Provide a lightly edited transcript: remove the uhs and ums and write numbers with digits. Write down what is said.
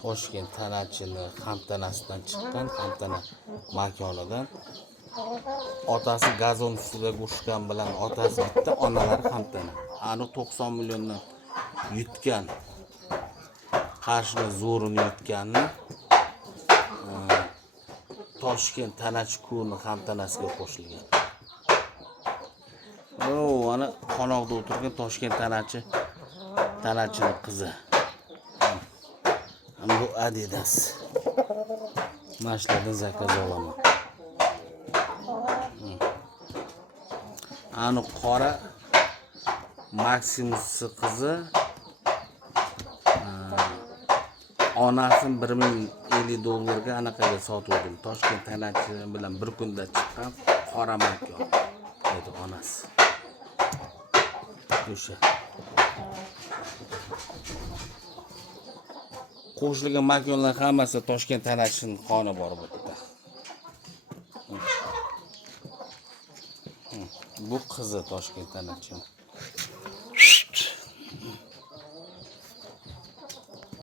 Toshkent Tanachini hamtanasidan chiqqan, hamtana makonidan. Otasi gazon ustida go'shgan bilan otasi bitta, onalari hamtana. Ani 90 milliondan yutgan. Qarshida zo'rini yutganni Toshkent Tanachi kuni hamtanasiga qo'shilgan. Ana qonoqda o'tirgan Toshkent Tanachining qizi. Bu Adidas. Mashlardan zakaz olaman. Ani qora Maximus qizi onasini $1050 anaqaga sotgandim. Toshkent Tanachi bilan bir kunda chiqqan qora makon edi onasi. O'sha qo'shilgan makonlar hammasi Toshkent Tanachining qoni bor bu yerda. Bu qizi Toshkent Tanachi.